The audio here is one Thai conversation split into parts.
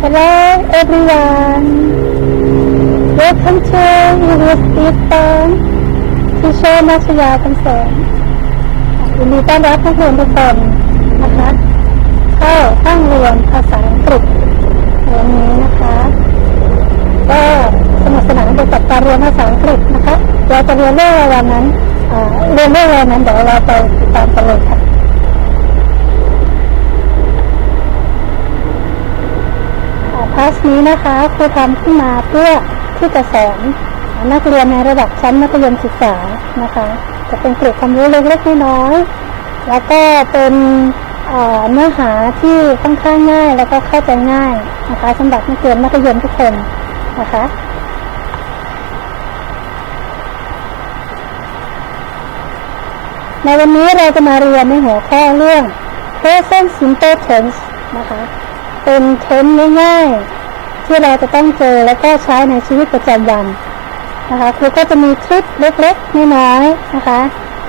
Hello everyone Welcome to English Eastern Teacher นัชยาคำแสงยินดีต้อนรับนักเรียนทุกคนนะคะเข้าห้องเรียนภาษาอังกฤษวันนี้นะคะก็สนุกสนานไปกับการเรียนภาษาอังกฤษนะคะเราจะเรียนเรื่องอะไรวันนั้นเรียนเรื่องอะไรนั้นเดี๋ยวเราไปติดตามกันเลยค่ะ พาสนี้นะคะครูทำขึ้นมาเพื่อที่จะสอนนักเรียนในระดับชั้นมัธยมศึกษานะคะ จะเป็นเกร็ดความรู้เล็กๆน้อยๆแล้วก็เป็นเนื้อหาที่ค่อนข้างง่ายแล้วก็เข้าใจง่ายนะคะสำหรับนักเรียนมัธยมทุกคนนะคะในวันนี้เราจะมาเรียนในหัวข้อเรื่อง present simple tense นะคะ เป็นเทนง่ายๆ ที่เราจะต้องเจอแล้วก็ใช้ในชีวิตประจำวันนะคะครูก็จะมีทริคเล็กๆน้อยๆนะคะ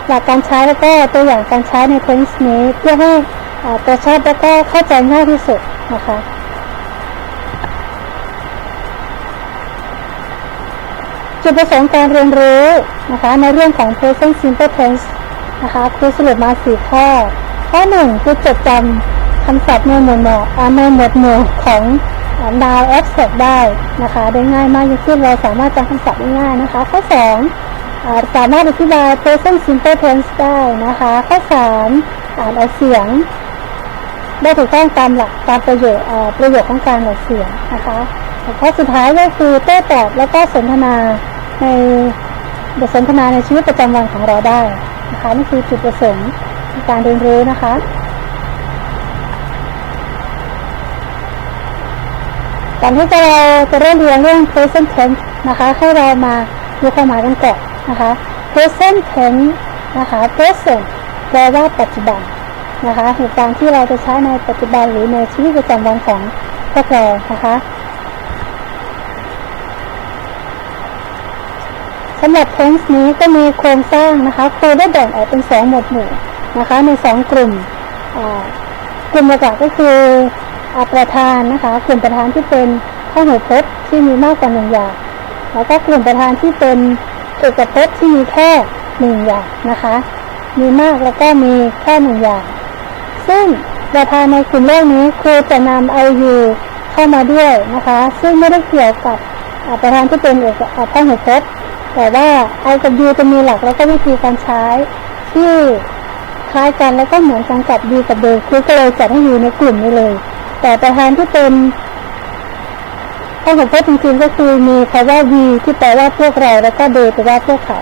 หลักการใช้แล้วก็ตัวอย่างการใช้ในเทนส์นี้เพื่อให้อ่ากระชับแล้วก็เข้าใจง่ายที่สุดนะคะจุดประสงค์การเรียนรู้นะคะในเรื่องของ present simple tense นะคะครูสรุปมาสี่ข้อ ข้อหนึ่งคือจดจำคำศัพท์ในหมวดหมู่อ่าในหมวดหมู่ของ อ่า noun abstract ได้นะคะได้ง่ายมากยิ่งขึ้นเราสามารถจำคำศัพท์ได้ง่ายนะคะ ข้อสองสามารถอธิบาย present simple tense ได้นะคะ ข้อสามอ่านออกเสียง ได้ถูกต้องตามหลักตามประโยชน์ประโยชน์ของการออกเสียงนะคะข้อสุดท้ายก็คือโต้ตอบแล้วก็สนทนาในบทสนทนาในชีวิตประจำวันของเราได้นะคะนี่คือจุดประสงค์ในการเรียนรู้นะคะ ก่อนที่จะเราจะเริ่มเรียนเรื่อง present tense นะคะ ให้เรามาดูความหมายกันก่อนนะคะ present tense นะคะ present แปลว่าปัจจุบันนะคะเหตุการณ์ที่เราจะใช้ในปัจจุบันหรือในชีวิตประจำวันของพวกเรานะคะสำหรับ tense นี้ก็มีโครงสร้างนะคะครูได้แบ่งออกเป็นสองหมวดหมู่นะคะ ในสองกลุ่มกลุ่มหลักก็คือ ประธานนะคะกลุ่มประธานที่เป็นข้อหูพจน์ที่มีมากกว่าหนึ่งอย่างแล้วก็กลุ่มประธานที่เป็นเอกพจน์ที่มีแค่หนึ่งอย่างนะคะ มีมากแล้วก็มีแค่หนึ่งอย่าง ซึ่งประธานในกลุ่มแรกนี้ครูจะนำ IU เข้ามาด้วยนะคะ ซึ่งไม่ได้เกี่ยวกับอประธานที่เป็นเอกข้อหูพจน์แต่ว่า I กับ U จะมีหลักแล้วก็วิธีการใช้ที่คล้ายกันแล้วก็เหมือนกันกับ U กับ D ครูก็เลยจัดให้อยู่ในกลุ่มนี้เลย แต่ประธานที่เป็นข้อของพจน์จริงๆก็คือมีคำว่า V ที่แปลว่าพวกเราแล้วก็ D แปลว่าพวกเขา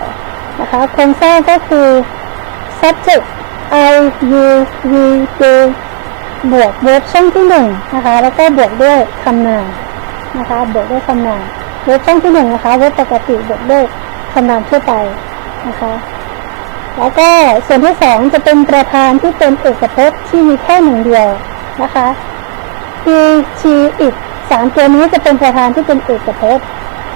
นะคะโครงสร้างก็คือ subject I U V D บวก verb ช่องที่หนึ่งนะคะ แล้วก็บวกด้วยคำนามนะคะ บวกด้วยคำนามเว็บช่องที่หนึ่งนะคะเว็บปกติบวกด้วยคำนามทั่วไปนะคะ แล้วก็ส่วนที่สองจะเป็นประธานที่เป็นเอกพจน์ที่มีแค่หนึ่งเดียวนะคะ he she it สามตัวนี้จะเป็นประธานที่เป็นเอกพจน์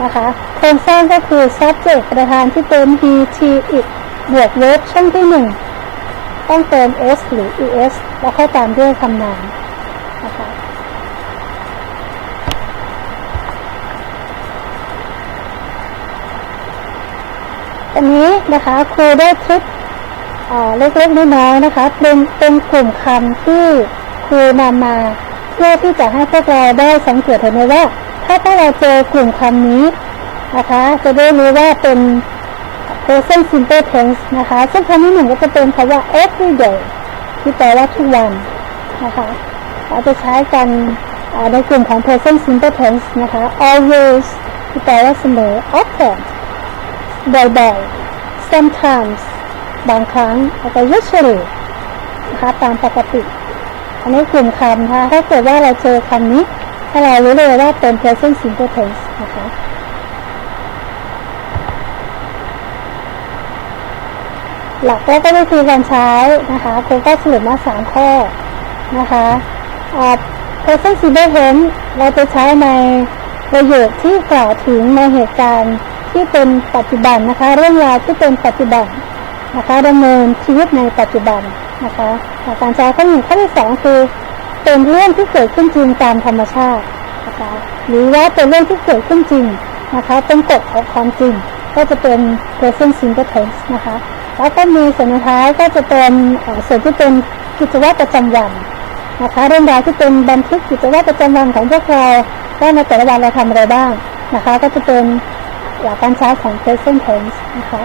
นะคะโครงสร้างก็คือ subject ประธานที่เป็น he she it บวกเว็บช่องที่หนึ่งต้องเติม s หรือ es แล้วค่อยตามด้วยคำนามนะคะอันนี้นะคะครูได้ทริคเอ่อเล็กๆน้อยๆนะคะ เป็นเป็นกลุ่มคำที่ครูนำมา พื่อที่จะให้พวกเราได้สังเกตเห็นว่า ถ้าพวกเราเจอกลุ่มคำนี้นะคะ จะได้รู้ว่าเป็น present simple tense นะคะ ซึ่งคำที่หนึ่งก็จะเป็นคำว่า every day ที่แปลว่าทุกวันนะคะเราจะใช้กันในกลุ่มของ present simple tense นะคะ always ที่แปลว่าเสมอ often บ่อยๆ sometimes บางครั้งแล้วก็ usually นะคะตามปกติ อันนี้กลุ่มคำนะคะถ้าเกิดว่าเราเจอคำนี้ ถ้าเรารู้เลยว่าเป็น present simple tense นะคะหลักแล้วก็วิธีการใช้นะคะครูก็สรุปมาสามข้อนะคะอ่า present simple tense เราจะใช้ในประโยคที่กล่าวถึงในเหตุการณ์ที่เป็นปัจจุบันนะคะ เรื่องราวที่เป็นปัจจุบันนะคะดำเนินชีวิตในปัจจุบัน นะคะหลัการใช้ข้อหนึ่งข้อที่สองคือเป็นเรื่องที่เกิดขึ้นจริงตามธรรมชาตินะคะหรือว่าเป็นเรื่องที่เกิดขึ้นจริงนะคะเป็นกฎของความจริง ก็จะเป็น present simple tense นะคะแล้วก็มีส่วนท้ายก็จะเป็นส่วนที่เป็นกิจวัตรประจำวันนะคะเรื่องราวที่เป็นบันทึกกิจวัตรประจำวันของพวกเราว่าในแต่ละวันเราทำอะไรบ้างนะคะ ก็จะเป็นหลักการใช้ของ present tense นะคะ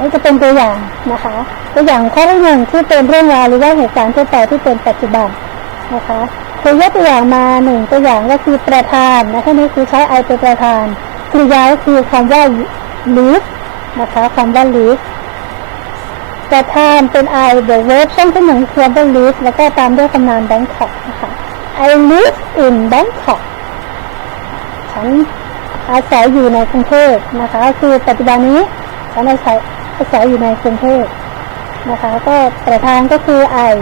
นี่จะเป็นตัวอย่างนะคะ ตัวอย่างข้อที่หนึ่งที่เป็นเรื่องราวหรือว่าเหตุการณ์ทั่วไปที่เป็นปัจจุบันนะคะเคยยกตัวอย่างมาหนึ่งตัวอย่างก็คือประธานนะคะนี่คือใช้ I เป็นประธานกริยาก็คือคำว่า live นะคะคำว่า live ประธานเป็น I the verb ช่องที่หนึ่งคือว่า live แล้วก็ตามด้วยคำนาม Bangkok นะคะ I live in Bangkok ฉันอาศัยอยู่ในกรุงเทพนะคะ คือปัจจุบันนี้ฉันอาศัย อาศัยอยู่ในกรุงเทพนะคะ ก็ประธานก็คือ I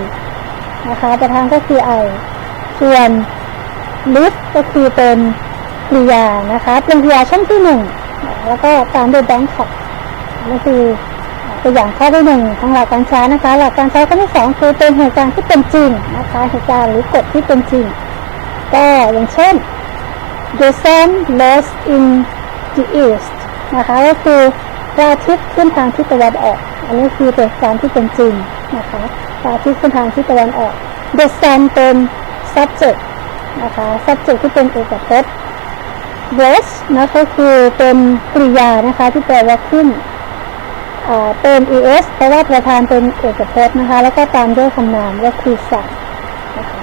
นะคะประธานก็คือ I ส่วน live ก็คือเป็นกริยานะคะเป็นกริยาช่องที่หนึ่งแล้วก็ตามด้วย Bangkok นี่คือตัวอย่างข้อที่หนึ่งของหลักการใช้นะคะ หลักการใช้ข้อที่สองคือเป็นเหตุการณ์ที่เป็นจริงนะคะเหตุการณ์หรือกฎที่เป็นจริง ก็อย่างเช่น the sun rose in the east นะคะก็คือ ระอาทิตย์ขึ้นทางทิศตะวันออก อันนี้คือเป็นการที่เป็นจริงนะคะพระอาทิตย์ขึ้นทางทิศตะวันออก the sun เป็น subject นะคะ subject ที่เป็นเอกพจน์ rose นะก็คือเป็นกริยานะคะที่แปลว่าขึ้นเป็น es เพราะว่าประธานเป็นเอกพจน์นะคะ แล้วก็ตามด้วยคำนามว่าคือสัตว์นะคะ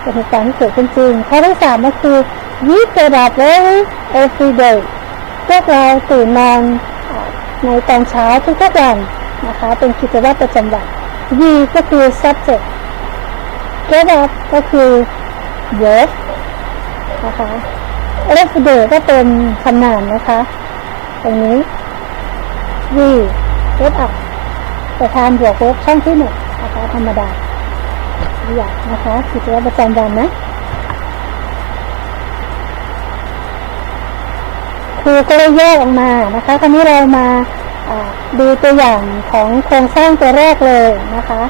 เป็นเหตุการณ์ที่เกิดขึ้นจริงข้อที่สามก็คือ we get up early every day พวกเราตื่นนอน ในตอนเช้าทุกๆวันนะคะ เป็นกิจวัตรประจำวัน we ก็คือ subject get up ก็คือ verb นะคะ every day ก็เป็นคำนามนะคะ ตรงนี้ we get up ประธานบวก verb ช่องที่หนึ่งนะคะธรรมดาอย่างนะคะกิจวัตรประจำวันนะ ครูก็ได้แยกออกมานะคะคราวนี้เรามาดูตัวอย่างของโครงสร้างตัวแรกเลยนะคะ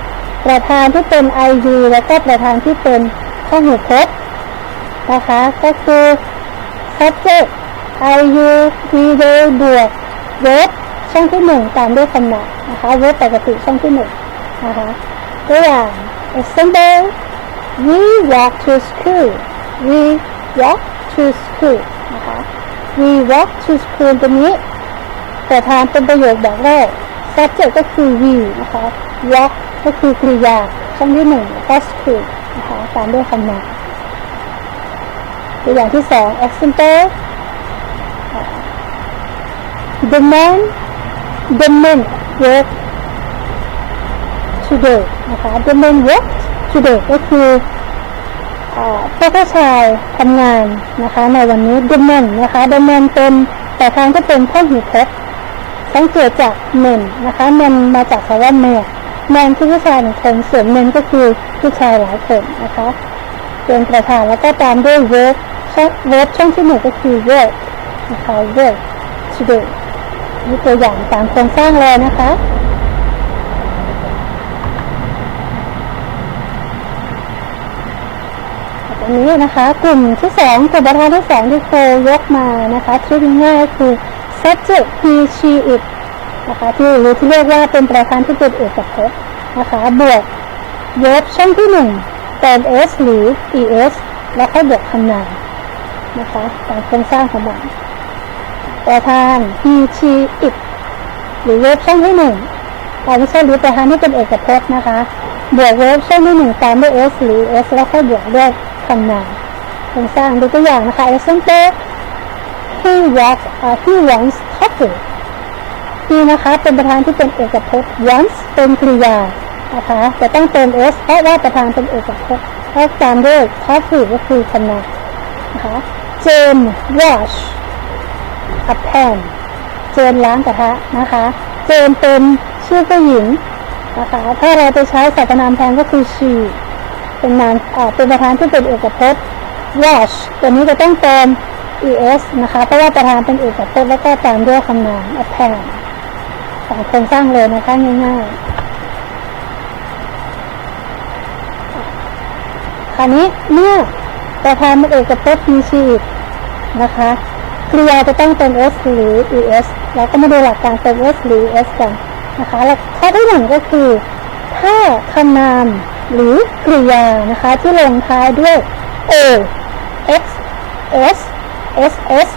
ประธานที่เป็น IU แล้วก็ประธานที่เป็นข้อหูพจน์นะคะ ก็คือ subject IU we will บวก verb ช่องที่หนึ่งตามด้วยคำนามนะคะ verb ปกติช่องที่หนึ่งนะคะตัวอย่าง example we walk to school we walk to school นะคะ we walk to school ตัวนี้ประธานเป็นประโยคแบบแรก subject ก็คือ we นะคะ walk ก็คือกริยาช่องที่หนึ่งแล้วก็ school นะคะตามด้วยคำนามตัวอย่างที่สอง example the man the men work today นะคะ the men work today ก็คือ พวกผู้ชายทำงานนะคะ ในวันนี้ the men นะคะ the men เป็นแต่ทางก็เป็นข้อหูพจน์สังเกตจาก men นะคะ men มาจากคำว่า man man คือผู้ชายหนึ่งคนส่วน men ก็คือผู้ชายหลายคนนะคะเป็นประธานแล้วก็ตามด้วย work ช่อง verb ช่องที่หนึ่งก็คือ work นะคะ work today นี่ตัวอย่างตามโครงสร้างเลยนะคะ ตรง นี้นะคะ กลุ่มที่สองกลุ่มประธานที่สองที่เคยกมานะคะที่ง่ายคือ subject he she it นะคะที่หรือที่เรียกว่าเป็นประธานที่เป็นเอกพจน์นะคะบวก verb ช่องที่หนึ่งเติม s หรือ es แล้วค่อยบวกคำนามนะคะตามโครงสร้างของมันประธาน he she it หรือ verb ช่องที่หนึ่งเราไม่ใช่หรือประธานที่เป็นเอกพจน์นะคะบวก verb ช่องที่หนึ่งตามด้วย s หรือ s แล้วค่อยบวกด้วย คำนามโครงสร้างดูตัวอย่างนะคะ example he was uh, he wants coffee he นะคะ เป็นประธานที่เป็นเอกพจน์ wants เป็นกริยานะคะแต่ต้องเติม s เพราะว่าประธานเป็นเอกพจน์แล้วตามด้วย coffee ก็คือคำนามนะคะ Jane wash a pan เจนล้างกระทะนะคะ เจนเป็นชื่อผู้หญิงนะคะถ้าเราไปใช้สรรพนามแทนก็คือ she เป็นนามเป็นประธานที่เป็นเอกพจน์ wash ตัวนี้จะต้องเติม es นะคะ เพราะว่าประธานเป็นเอกพจน์แล้วก็ตามด้วยคำนาม a pan สามโครงสร้างเลยนะคะง่ายๆ คราวนี้เมื่อประธานเป็นเอกพจน์มีชีพนะคะกริยาจะต้องเป็น s หรือ es เราก็มาดูหลักการเป็น s หรือ es กันนะคะแล้วข้อที่หนึ่งก็คือ ถ้าคำนาม หรือกริยานะคะ ที่ลงท้ายด้วย o x s s s s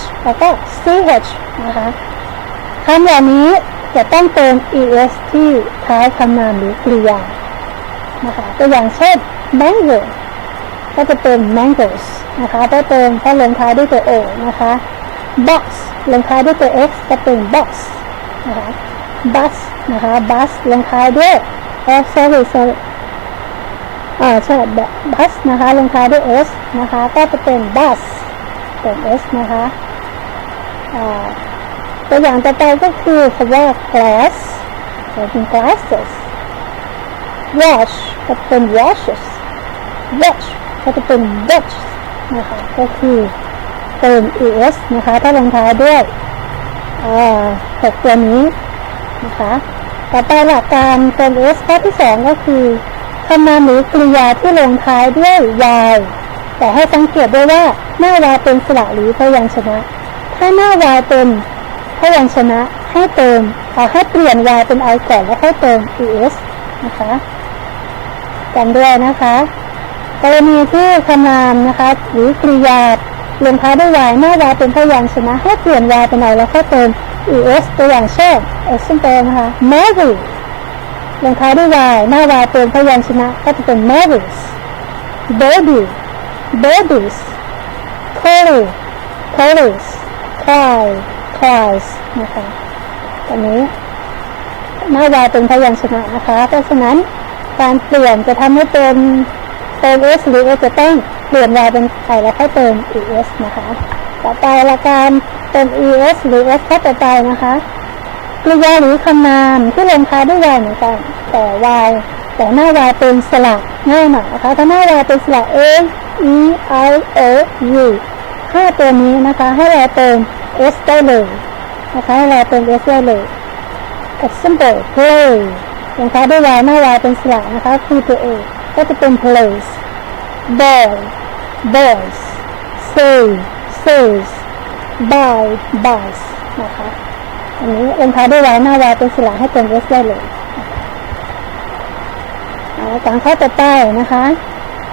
h แล้วก็ ch นะคะคำเหล่านี้จะต้องเติม es ที่ท้ายคำนามหรือกริยานะคะตัวอย่างเช่น mango ก็จะเป็น mangoes นะคะถ้าเติมถ้าลงท้ายด้วยตัว o นะคะ box ลงท้ายด้วยตัว x จะเป็น box นะคะ bus นะคะ bus ลงท้ายด้วย s sorry sorry อ่าใช่ bus นะคะลงท้ายด้วย s นะคะ ก็จะเป็น bus เป็น s นะคะอ่าตัวอย่างต่อไปก็คือคำว่า glass จะเป็น glasses wash ก็จะเป็น washes watch ก็จะเป็น watch นะคะ ก็คือเติม es นะคะ ถ้าลงท้ายด้วยหกตัวนี้นะคะ ต่อไปหลักการเติม s ข้อที่สองก็คือคำนามหรือกริยาที่ลงท้ายด้วย y แต่ให้สังเกตด้วยว่าหน้า y เป็นสระหรือพยัญชนะ ถ้าหน้า y เป็นพยัญชนะให้เติมเอาให้เปลี่ยน y เป็น i ก่อนแล้วค่อยเติม es นะคะจำด้วยนะคะกรณีที่คำนามนะคะ หรือกริยาลงท้ายด้วย y หน้า y เป็นพยัญชนะให้เปลี่ยน y เป็น i แล้วค่อยเติม es ตัวอย่างเช่น example นะคะ Mary ลงท้ายด้วย y หน้า y เป็นพยัญชนะก็จะเป็น Marys baby babies curly curlies cry cries นะคะอันนี้หน้า y เป็นพยัญชนะนะคะเพราะฉะนั้นการเปลี่ยนจะทำให้เป็นเติม s หรือ s จะต้องเปลี่ยน y เป็น i แล้วค่อยเติม es นะคะ ต่อไปละการ เติม es หรือ s ข้อต่อไปนะคะกริยาหรือคำนามที่ลงท้ายด้วย y เหมือนกันแต่ y แต่หน้า y เป็นสระง่ายหน่อยนะคะถ้าหน้า y เป็นสระ a e i o u ห้าตัวนี้นะคะ ให้เราเติม s ได้เลยนะคะให้เราเติม s ได้เลย example play ลงท้ายด้วย y หน้า y เป็นสระนะคะคือตัว a ก็จะเป็น place boy boys say says buy buys นะคะอันนี้ลงท้ายด้วย y หน้า y เป็นสระให้เติม s ได้เลยการข้อต่อไปนะคะ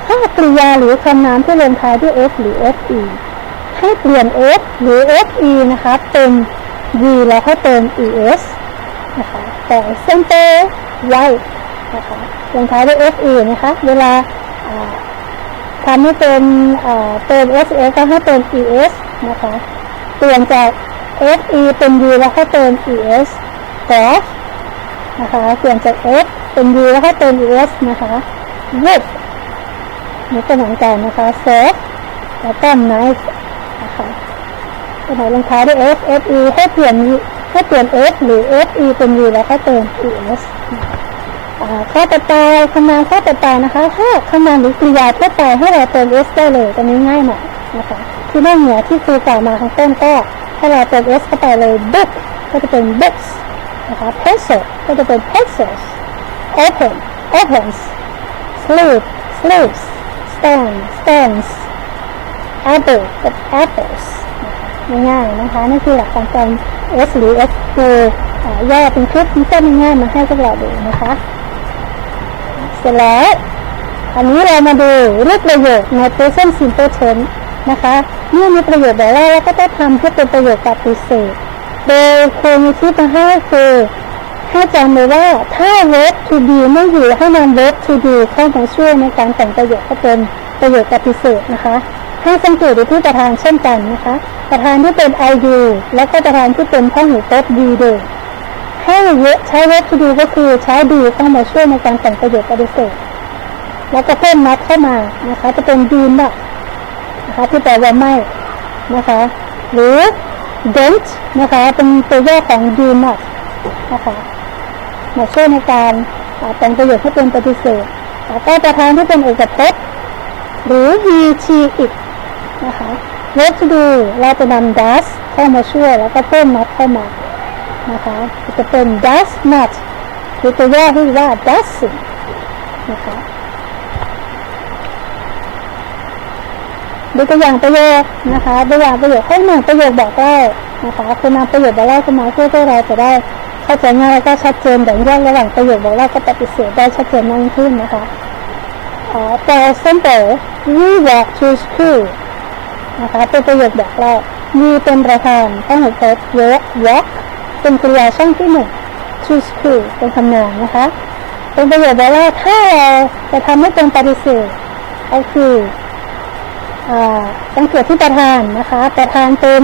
ถ้ากริยาหรือคำนามที่ลงท้ายด้วย f หรือ fe ให้เปลี่ยน f หรือ fe นะคะเป็น v แล้วให้เติม es นะคะแต่ simple white นะคะลงท้ายด้วย fe นะคะเวลาทำให้เป็นเติม ss ก็ให้เติม es นะคะ เปลี่ยนจาก fe เป็น v แล้วให้เติม es golf นะคะ เปลี่ยนจาก f เป็น v แล้วให้เติม es นะคะ wood นี่ก็เหมือนกันนะคะ surf แล้วก็ knife นะคะตัวไหนลงท้ายด้วย f f e ให้เปลี่ยนให้เปลี่ยน f หรือ f e เป็น v แล้วก็เติม es ข้อต่อไปคำนามข้อต่อไปนะคะถ้าคำนามหรือกริยาทั่วไปให้เราเติม s ได้เลยตรงนี้ง่ายหน่อยนะคะ ที่นอกเหนือที่ครูกล่าวมาข้างต้นก็ให้เราเติม s เข้าไปเลย book ก็จะเป็น books นะคะ pencil ก็จะเป็น pencils open opens sleep sleeps stand stands apple กับ apples ง่ายๆนะคะนี่คือหลักการเติม s หรือ s คือย่อเป็นคลิปที่ต้นง่ายๆมาให้พวกเราดูนะคะ เสร็จแล้ว อันนี้เรามาดูรูปประโยคใน present simple tense นะคะเมื่อมีประโยคแบบแรกเราก็จะทำให้เป็นประโยคปฏิเสธโดยครูมีที่มาให้คือให้จำไว้ว่าถ้า verb to be ไม่อยู่ให้นำ verb to do เข้ามาช่วยในการแต่งประโยคก็เป็นประโยคปฏิเสธนะคะให้สังเกตดูที่ประธานเช่นกันนะคะ ประธานที่เป็น I u แล้วก็ประธานที่เป็นพหูพจน์ be do ให้ใช้ verb to do ก็คือใช้ do เข้ามาช่วยในการแต่งประโยคปฏิเสธแล้วก็เพิ่ม not เข้ามานะคะ จะเป็น do not นะคะที่แปลว่าไม่นะคะ หรือ don't นะคะเป็นตัวย่อของ do not นะคะมาช่วยในการแต่งประโยคให้เป็นปฏิเสธแล้วก็ประธานที่เป็นเอกพจน์หรือ he she it นะคะ verb to do เราจะนำ does เข้ามาช่วยแล้วก็เพิ่ม not เข้ามานะคะจะเป็น does not หรือตัวย่อที่ว่า doesn't นะคะ ดูตัวอย่างประโยคนะคะตัวอย่างประโยคข้อหนึ่งประโยคบอกเล่านะคะคือนำประโยคบอกเล่าขึ้นมาเพื่อที่เราจะได้เข้าใจง่ายแล้วก็ชัดเจนแบ่งแยกระหว่างประโยคบอกเล่ากับปฏิเสธได้ชัดเจนมากขึ้นนะคะอ่า For example we walk to school นะคะเป็นประโยคบอกเล่า we เป็นประธานต้องหัวใจ walk walk เป็นกริยาช่องที่หนึ่ง to school เป็นคำนามนะคะเป็นประโยคบอกเล่าถ้าเราจะทำให้เป็นปฏิเสธก็คือ สังเกตที่ประธานนะคะประธานเป็น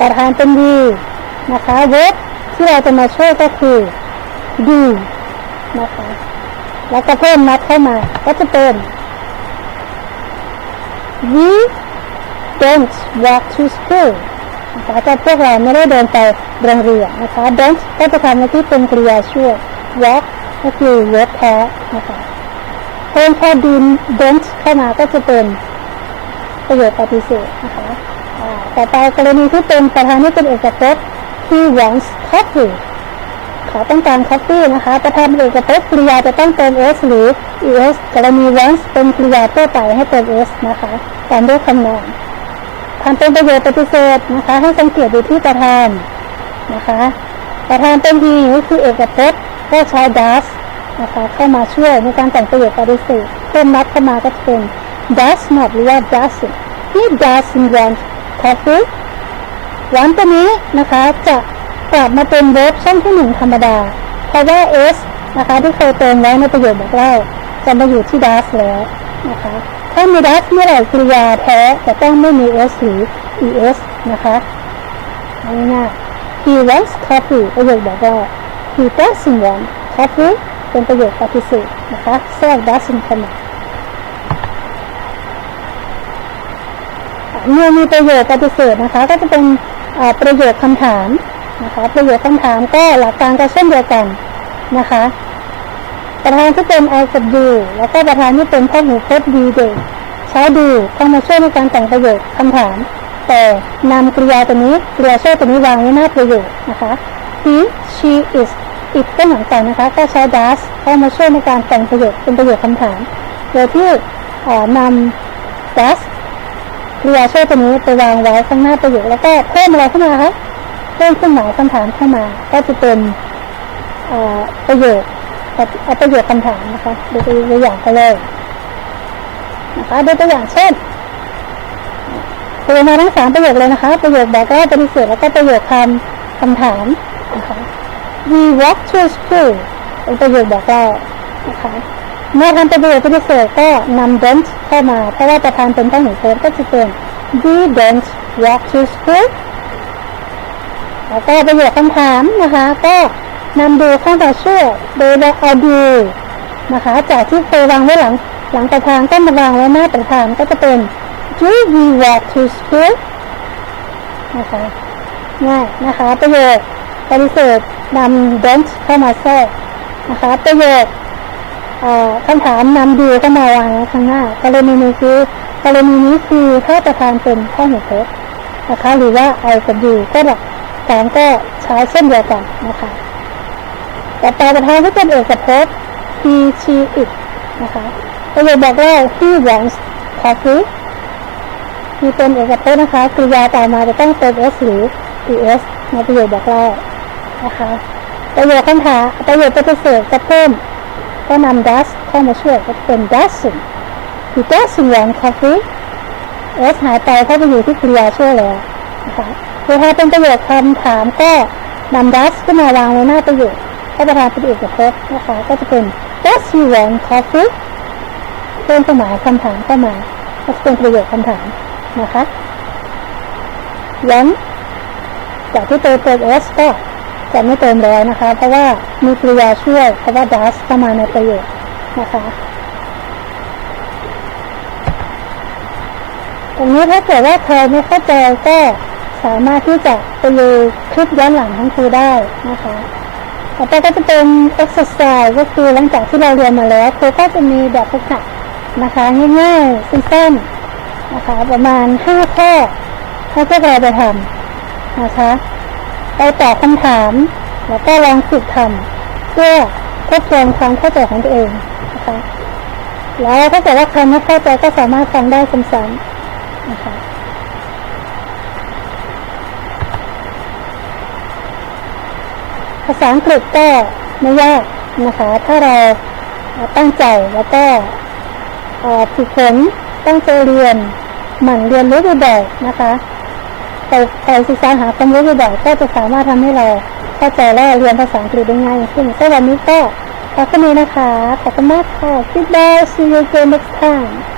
ประธานเป็นดีนะคะเวิร์บที่เราจะมาช่วยก็คือดีนะคะแล้วก็เพิ่มนัดเข้ามา ก็จะเป็น we don't walk to school นะคะแต่พวกเราไม่ได้เดินไปโรงเรียนนะคะ don't ก็จะทำหน้าที่เป็นกริยาช่วย walk ก็คือ verb แท้นะคะเพิ่มแค่ดี don't เข้ามาก็จะเป็น ประโยชน์ปฏิเสธนะคะต่อไปกรณีที่เป็นประธานที่เป็นเอกพจน์ที่ wants coffee เขาต้องการ coffee นะคะ ประธานเอกพจน์กริยาจะต้องเติม s หรือ es กรณี wants เป็นกริยาทั่วไปให้เติม s นะคะตามด้วยคำนามทำเป็นประโยชน์ปฏิเสธนะคะ ให้สังเกตดูที่ประธานนะคะ ประธานเป็น he ก็คือเอกพจน์ก็ใช้ does นะคะเข้ามาช่วยในการแต่งประโยคปฏิเสธเพิ่มนัดเข้ามาก็จะเป็น does not หรือว่า doesn't he doesn't want coffee วันตัวนี้นะคะจะกลับมาเป็น verb ช่องที่หนึ่งธรรมดา เพราะว่า s นะคะ ที่เคยเติมไว้ในประโยคบอกเล่าจะมาอยู่ที่ does แล้วนะคะถ้ามี does เมื่อไหร่กริยาแท้จะต้องไม่มี s หรือ es นะคะง่ายๆ he wants coffee ประโยคบอกว่า he doesn't want coffee เป็นประโยคปฏิเสธนะคะแทรก doesn't เข้ามา เมื่อมีประโยคปฏิเสธนะคะ ก็จะเป็นประโยคคำถามนะคะ ประโยคคำถามก็หลักการก็เช่นเดียวกันนะคะ ประธานที่เป็น I กับ you แล้วก็ประธานที่เป็นพ่อหูพจน์ we they ใช้ดูเข้ามาช่วยในการแต่งประโยคคำถาม แต่นำกริยาตัวนี้กริยาช่วยตัวนี้วางไว้หน้าประโยคนะคะ he she is it ก็เหมือนกันนะคะ ก็ใช้ does เข้ามาช่วยในการแต่งประโยคเป็นประโยคคำถามโดยที่นำ does กริยาช่วยตัวนี้ไปวางไว้ข้างหน้าประโยคแล้วก็เพิ่มอะไรเข้ามาคะเพิ่มเครื่องหมายคำถามเข้ามา ก็จะเป็นเอ่อประโยคเอาประโยคคำถามนะคะดูตัวอย่างกันเลยนะคะดูตัวอย่างเช่นตัวมาทั้งสามประโยคเลยนะคะ ประโยคบอกเล่าปฏิเสธแล้วก็ประโยคคำคำถามนะคะ we walk to school เป็นประโยคบอกเล่านะคะ เมื่อทำเป็นประโยคปฏิเสธก็นำ don't เข้ามา เพราะว่าประธานเป็นตั้งหูโพสก็จะเป็น we don't walk to school แล้วก็ประโยคคำถามนะคะ ก็นำดูเข้ามาช่วยโดยเราเอาดูนะคะ จากที่เคยวางไว้หลังหลังประธานก็มาวางไว้หน้าประธานก็จะเป็น do we walk to school นะคะง่ายนะคะประโยคปฏิเสธนำ don't เข้ามาแทรกนะคะประโยคเอ่อ คำถามนำดูเข้ามาวางข้างหน้ากรณีนี้คือกรณีนี้คือถ้าประธานเป็นข้อหูพจน์นะคะหรือว่าไอกับยูก็หลักการก็ใช้เช่นเดียวกันนะคะแต่ต่อประธานที่เป็นเอกพจน์ he she it นะคะประโยคบอกว่า he wants coffee มีเป็นเอกพจน์นะคะกริยาต่อมาจะต้องเป็น s หรือ es ในประโยคบอกเล่านะคะประโยคคำถามประโยคปฏิเสธจะเพิ่ม ก็นำ does เข้ามาช่วยก็เป็น doesn't he doesn't want coffee s หายไปเพราไปอยู่ที่กริยาช่วยแล้วนะคะเวลาเป็นประโยคคำถามก็นำ does ขึ้นมาวางไว้หน้าประโยคถ้าประธานเป็นเอกพจน์นะคะ ก็จะเป็น does he want coffee เพิ่มเครื่องหมายคำถามเข้ามาก็จะเป็นประโยคคำถามนะคะย้ำจากที่เติมเติม s ก็ จะไม่เติมแล้วนะคะ เพราะว่ามีกริยาช่วยเพราะว่า does เข้ามาในประโยคนะคะตรงนี้ถ้าเกิดว่าใครไม่เข้าใจก็สามารถที่จะไปดูคลิปย้อนหลังของครูได้นะคะต่อไปก็จะเป็น exercise ก็คือหลังจากที่เราเรียนมาแล้วครูก็จะมีแบบฝึกหัดนะคะง่ายๆสั้นๆนะคะ ประมาณ5ข้อให้พวกเราไปทำนะคะ ไปตอบคำถาม แล้วก็ลองฝึกทำเพื่อทบทวนความเข้าใจของตัวเองนะคะแล้วถ้าเกิดว่าใครไม่เข้าใจก็สามารถฟังได้ซ้ำๆนะคะภาษาอังกฤษก็ไม่ยากนะคะ ถ้าเราตั้งใจแล้วก็ฝึกฝนตั้งใจเรียนหมั่นเรียนรู้บ่อยๆนะคะ ไปไปศึกษาหาความรู้บ่อยๆก็จะสามารถทำให้เราเข้าใจและเรียนภาษาอังกฤษได้ง่ายขึ้นก็วันนี้ก็ขอบคุณนะคะขอบคุณมากค่ะ Goodbye see you again next time